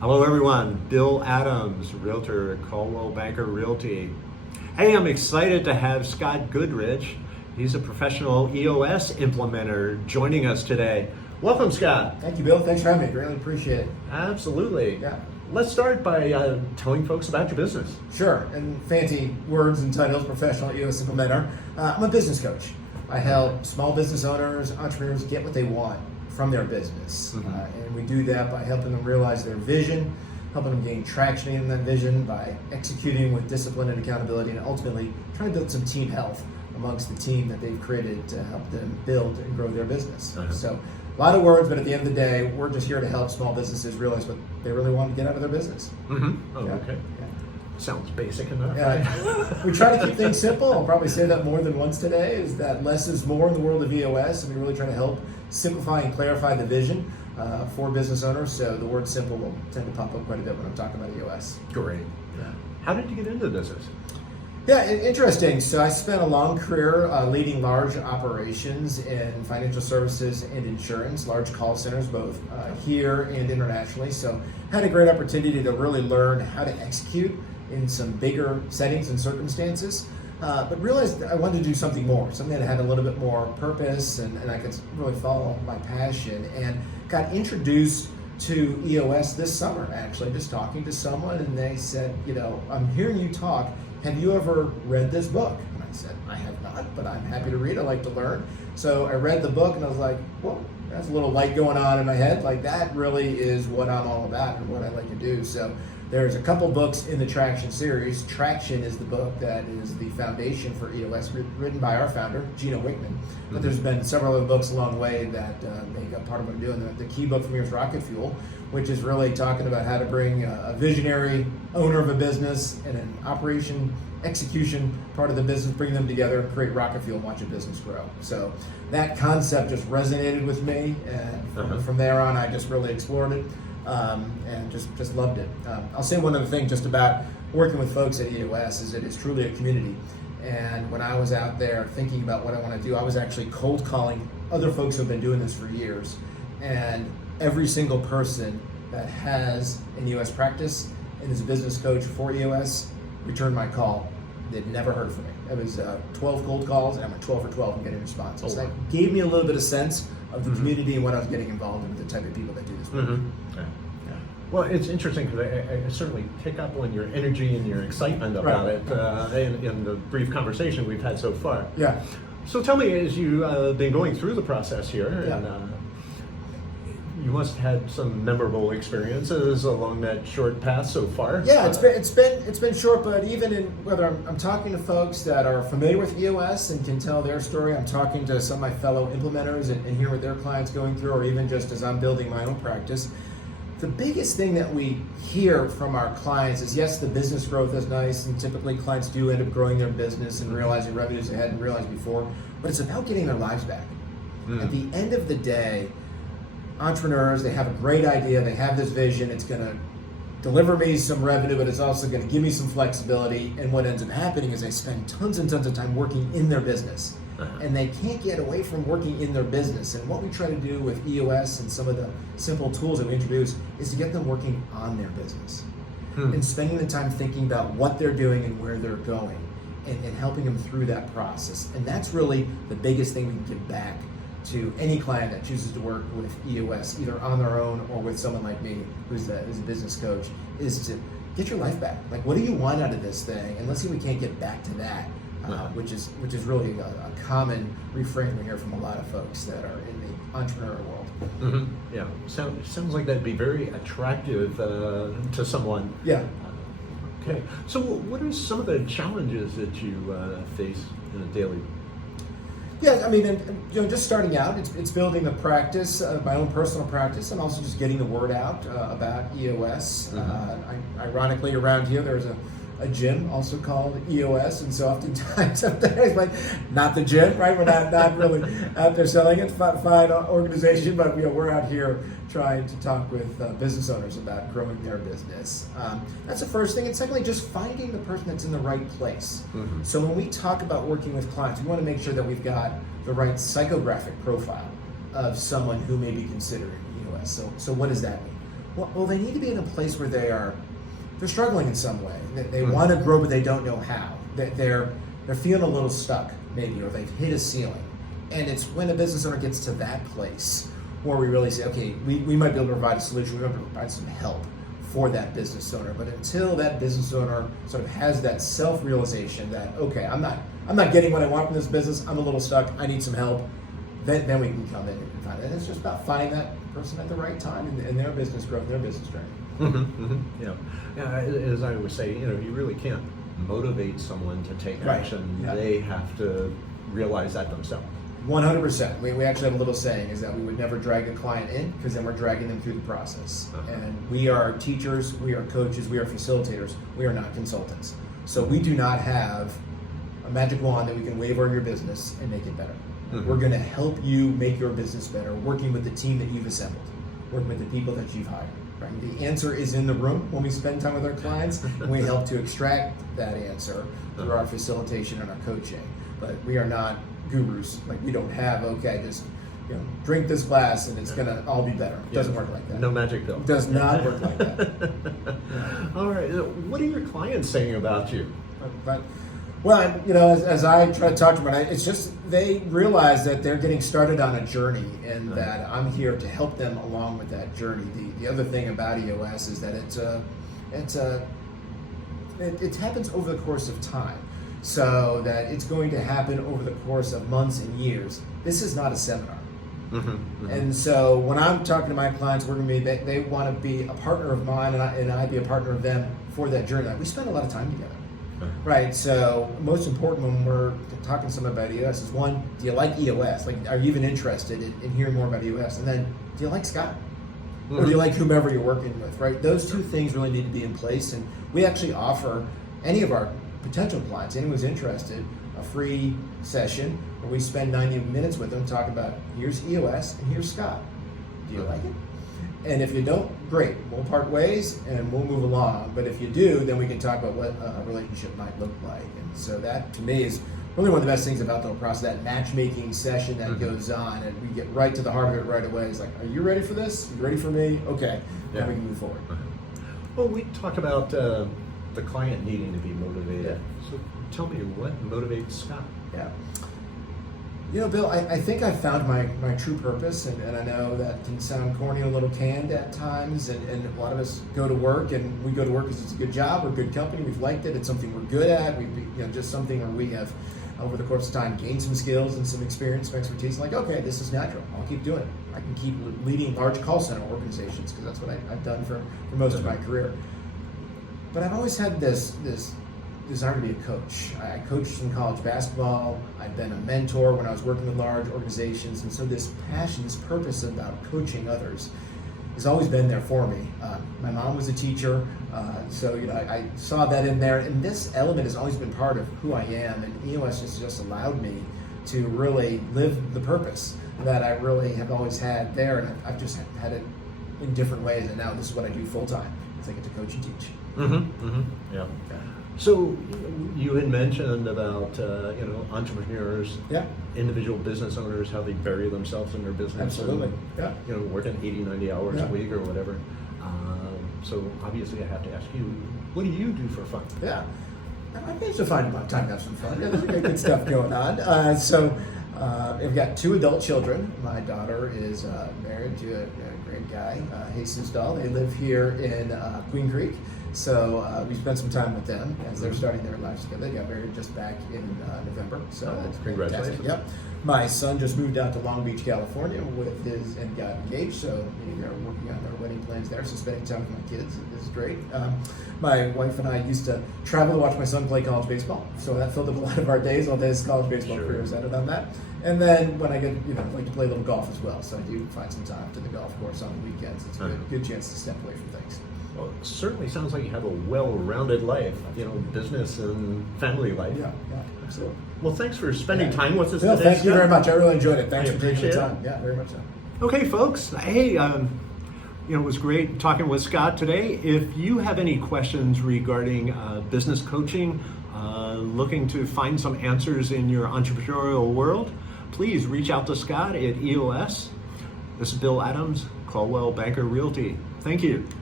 Hello everyone, Bill Adams, Realtor at Coldwell Banker Realty. Hey, I'm excited to have Scott Goodrich. He's a professional EOS implementer joining us today. Welcome, Scott. Thank you, Bill. Thanks for having me. Really appreciate it. Absolutely. Yeah. Let's start by telling folks about your business. Sure. And fancy words and titles, professional EOS implementer. I'm a business coach. I help small business owners, entrepreneurs get what they want from their business. And we do that by helping them realize their vision, helping them gain traction in that vision by executing with discipline and accountability, and ultimately trying to build some team health amongst the team that they've created to help them build and grow their business. So a lot of words, but at the end of the day, we're just here to help small businesses realize what they really want to get out of their business. Oh, Yeah. okay. Yeah. Sounds basic enough. We try to keep things simple. I'll probably say that more than once today, is that less is more in the world of EOS, and we really try to help simplify and clarify the vision for business owners. So the word simple will tend to pop up quite a bit when I'm talking about EOS. Great. Yeah. How did you get into the business? Yeah, interesting. So I spent a long career leading large operations in financial services and insurance, large call centers, both here and internationally. So had a great opportunity to really learn how to execute in some bigger settings and circumstances, but realized I wanted to do something more, something that had a little bit more purpose and I could really follow my passion, and got introduced to EOS this summer, actually, just talking to someone, and they said, I'm hearing you talk. Have you ever read this book? And I said, I have not, but I'm happy to read. I like to learn. So I read the book and I was like, well, that's a little light going on in my head. Like, that really is what I'm all about and what I like to do. So there's a couple books in the Traction series. Traction is the book that is the foundation for EOS, written by our founder, Gino Wickman. But there's been several other books along the way that make up part of what I'm doing. The key book from here is Rocket Fuel, which is really talking about how to bring a visionary owner of a business and an operation execution part of the business, bring them together and create rocket fuel and watch a business grow. So that concept just resonated with me, and from there on I just really explored it. And just loved it. I'll say one other thing just about working with folks at EOS is it is truly a community. And when I was out there thinking about what I want to do, I was actually cold calling other folks who have been doing this for years. And every single person that has an EOS practice and is a business coach for EOS returned my call. They'd never heard from me. It was 12 cold calls, and I went 12 for 12 and getting responses. So that gave me a little bit of sense of the community and what I was getting involved in, with the type of people that do this work. Yeah. Well, it's interesting because I certainly pick up on your energy and your excitement about it in the brief conversation we've had so far. Yeah. So tell me, as you've been going through the process here, and you must have had some memorable experiences along that short path so far. Yeah, it's been short, but even in whether I'm talking to folks that are familiar with EOS and can tell their story, I'm talking to some of my fellow implementers and hear what their clients going through, or even just as I'm building my own practice. The biggest thing that we hear from our clients is, yes, the business growth is nice, and typically clients do end up growing their business and realizing revenues they hadn't realized before, but it's about getting their lives back. At the end of the day, entrepreneurs, they have a great idea, they have this vision, it's going to deliver me some revenue, but it's also going to give me some flexibility, and what ends up happening is they spend tons and tons of time working in their business. And they can't get away from working in their business. And what we try to do with EOS and some of the simple tools that we introduce is to get them working on their business and spending the time thinking about what they're doing and where they're going, and helping them through that process. And that's really the biggest thing we can give back to any client that chooses to work with EOS, either on their own or with someone like me who's a business coach, is to get your life back. Like, what do you want out of this thing? And let's see if we can't get back to that. Which is really a common refrain we hear from a lot of folks that are in the entrepreneurial world. Yeah, sounds like that'd be very attractive to someone. Yeah. Okay, so what are some of the challenges that you face in a daily? Yeah, I mean, just starting out, it's building the practice, my own personal practice, and also just getting the word out about EOS. Ironically, around here, there's a gym also called EOS, and so oftentimes I'm there, like, not the gym, right? We're not really out there selling it. Fine organization, but we're out here trying to talk with business owners about growing their business. That's the first thing. And secondly, just finding the person that's in the right place. So when we talk about working with clients, we want to make sure that we've got the right psychographic profile of someone who may be considering EOS. So what does that mean? Well, they need to be in a place where they're struggling in some way. They want to grow, but they don't know how. They're feeling a little stuck, maybe, or they've hit a ceiling. And it's when a business owner gets to that place where we really say, okay, we might be able to provide a solution, we might be able to provide some help for that business owner. But until that business owner sort of has that self-realization that, okay, I'm not getting what I want from this business, I'm a little stuck, I need some help, then we can come in and find it. And it's just about finding that person at the right time in their business growth, their business journey. Yeah. As I would say, you really can't motivate someone to take action. Yeah. They have to realize that themselves. 100%. We actually have a little saying is that we would never drag a client in, because then we're dragging them through the process. And we are teachers, we are coaches, we are facilitators, we are not consultants. So we do not have a magic wand that we can wave over your business and make it better. We're going to help you make your business better, working with the team that you've assembled, working with the people that you've hired. Right? The answer is in the room when we spend time with our clients, and we help to extract that answer through our facilitation and our coaching. But we are not gurus. Like, we don't have, okay, just drink this glass and it's gonna all be better. It doesn't work like that. No magic pill. It does not work like that. All right. What are your clients saying about you? Well, as I try to talk to them, it's just they realize that they're getting started on a journey, and that I'm here to help them along with that journey. The other thing about EOS is that it happens over the course of time, so that it's going to happen over the course of months and years. This is not a seminar. And so when I'm talking to my clients, working with me, they want to be a partner of mine, and I be a partner of them for that journey. We spend a lot of time together. Right, so most important when we're talking to someone about EOS is, one, do you like EOS? Like, are you even interested in hearing more about EOS? And then, do you like Scott? Or do you like whomever you're working with, right? Those two things really need to be in place, and we actually offer any of our potential clients, anyone who's interested, a free session where we spend 90 minutes with them talking about, here's EOS and here's Scott. Do you like it? And if you don't, great, we'll part ways and we'll move along. But if you do, then we can talk about what a relationship might look like. And so that, to me, is really one of the best things about the whole process, that matchmaking session that goes on, and we get right to the heart of it right away. It's like, are you ready for this? Are you ready for me? Okay, then we can move forward. Well, we talk about the client needing to be motivated. So tell me, what motivates Scott? Bill, I think I've found my true purpose, and I know that can sound corny, a little canned at times, and a lot of us go to work, and we go to work because it's a good job or a good company, we've liked it, it's something we're good at, just something where we have, over the course of time, gained some skills and some experience, some expertise, like, okay, this is natural, I'll keep doing it. I can keep leading large call center organizations, because that's what I've done for most of my career. But I've always had this desire to be a coach. I coached some college basketball. I've been a mentor when I was working with large organizations, and so this passion, this purpose about coaching others has always been there for me. My mom was a teacher, so I saw that in there, and this element has always been part of who I am, and EOS has just allowed me to really live the purpose that I really have always had there, and I've just had it in different ways, and now this is what I do full time. I get to coach and teach. Yeah. So you had mentioned about entrepreneurs, individual business owners, how they bury themselves in their business. Absolutely. And, working 80, 90 hours a week or whatever. So obviously I have to ask you, what do you do for fun? I managed to find about time to have some fun. There's good stuff going on. I've got 2 adult children. My daughter is married to a great guy, Jesus Dahl. They live here in Queen Creek. So we spent some time with them as they're starting their lives together. They got married just back in November. So that's congratulations. Fantastic. Yep. My son just moved out to Long Beach, California and got engaged. So they're working on their wedding plans there. So spending time with my kids is great. My wife and I used to travel to watch my son play college baseball. So that filled up a lot of our days. All his college baseball career was ended on that. And then when I get, I like to play a little golf as well. So I do find some time to the golf course on the weekends. It's a good chance to step away from things. Well, it certainly sounds like you have a well-rounded life, business and family life. Yeah, absolutely. Well, thanks for spending time with us Bill, today. Thank you very much. I really enjoyed it. Thanks I for taking the appreciate time. Yeah, very much so. Okay, folks. Hey, it was great talking with Scott today. If you have any questions regarding business coaching, looking to find some answers in your entrepreneurial world, please reach out to Scott at EOS. This is Bill Adams, Coldwell Banker Realty. Thank you.